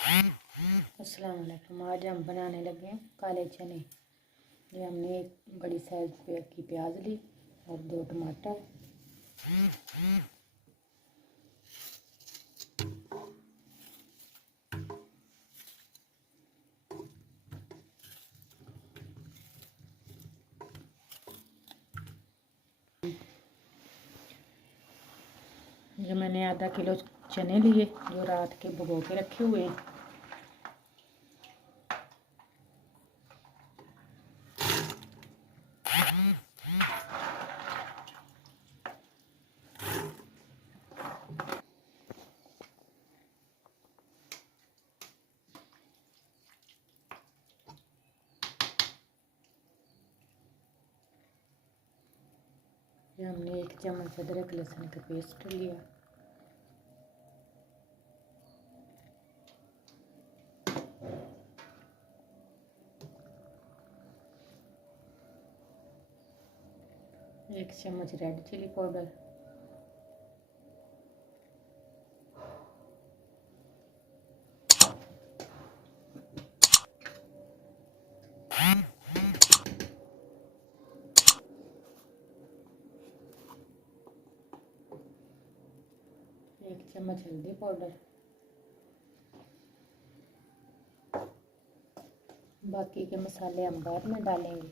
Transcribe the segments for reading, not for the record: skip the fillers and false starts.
अस्सलाम वालेकुम। आज हम बनाने लगे हैं काले चने। ये हमने एक बड़ी साइज की प्याज ली और 2 टमाटर, ये मैंने आधा किलो चने लिए जो रात के भिगो के रखे हुए हैं। ये हमने 1 चम्मच अदरक लहसुन का पेस्ट लिया, एक चम्मच रेड चिली पाउडर, एक चम्मच हल्दी पाउडर, बाकी के मसाले हम बाद में डालेंगे।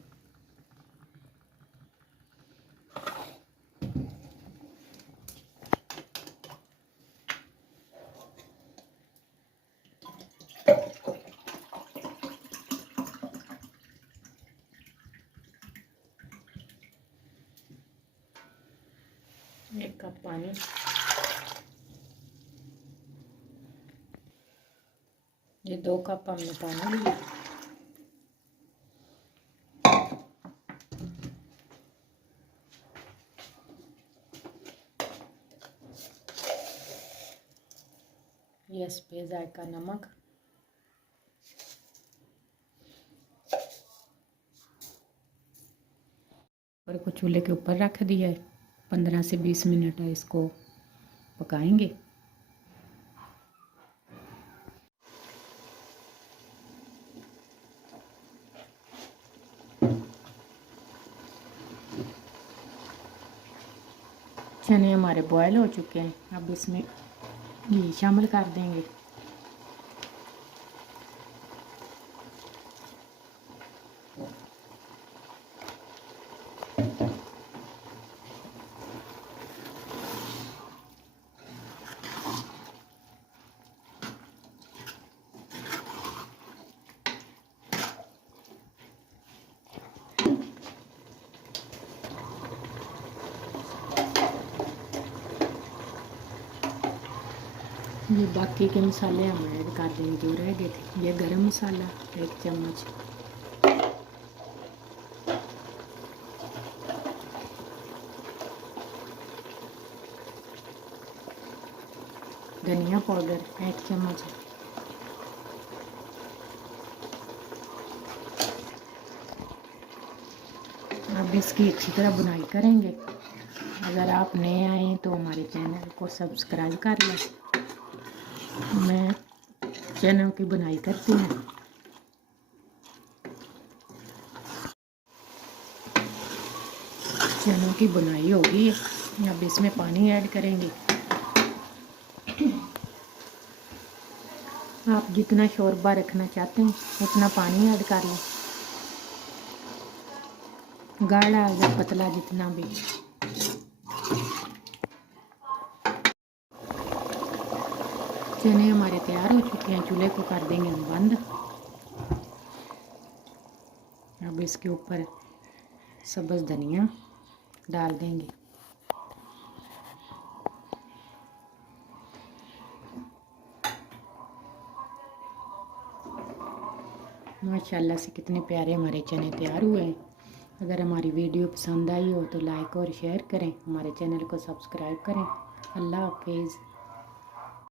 एक कप पानी, ये 2 कप हमने पानी लिया। ये इस पे जायका नमक, और को चूल्हे के ऊपर रख दिया है। 15 से 20 मिनट इसको पकाएंगे। चने हमारे बॉयल हो चुके हैं, अब इसमें घी शामिल कर देंगे। ये बाकी के मसाले हम ऐड कर देंगे जो रह गए थे। ये गरम मसाला 1 चम्मच, धनिया पाउडर 1 चम्मच, अब इसकी अच्छी तरह बुनाई करेंगे। अगर आप नए आए तो हमारे चैनल को सब्सक्राइब कर लें। मैं चनों की बुनाई करती हूँ। चनों की बुनाई हो गई है, अब इसमें पानी ऐड करेंगे। आप जितना शोरबा रखना चाहते हैं उतना पानी ऐड कर लें, गाढ़ा या पतला जितना भी। चने हमारे तैयार हो चुके हैं, चूल्हे को कर देंगे हम बंद। अब इसके ऊपर सब्ज़ धनिया डाल देंगे। माशाल्लाह से कितने प्यारे हमारे चने तैयार हुए हैं। अगर हमारी वीडियो पसंद आई हो तो लाइक और शेयर करें, हमारे चैनल को सब्सक्राइब करें। अल्लाह हाफिज़।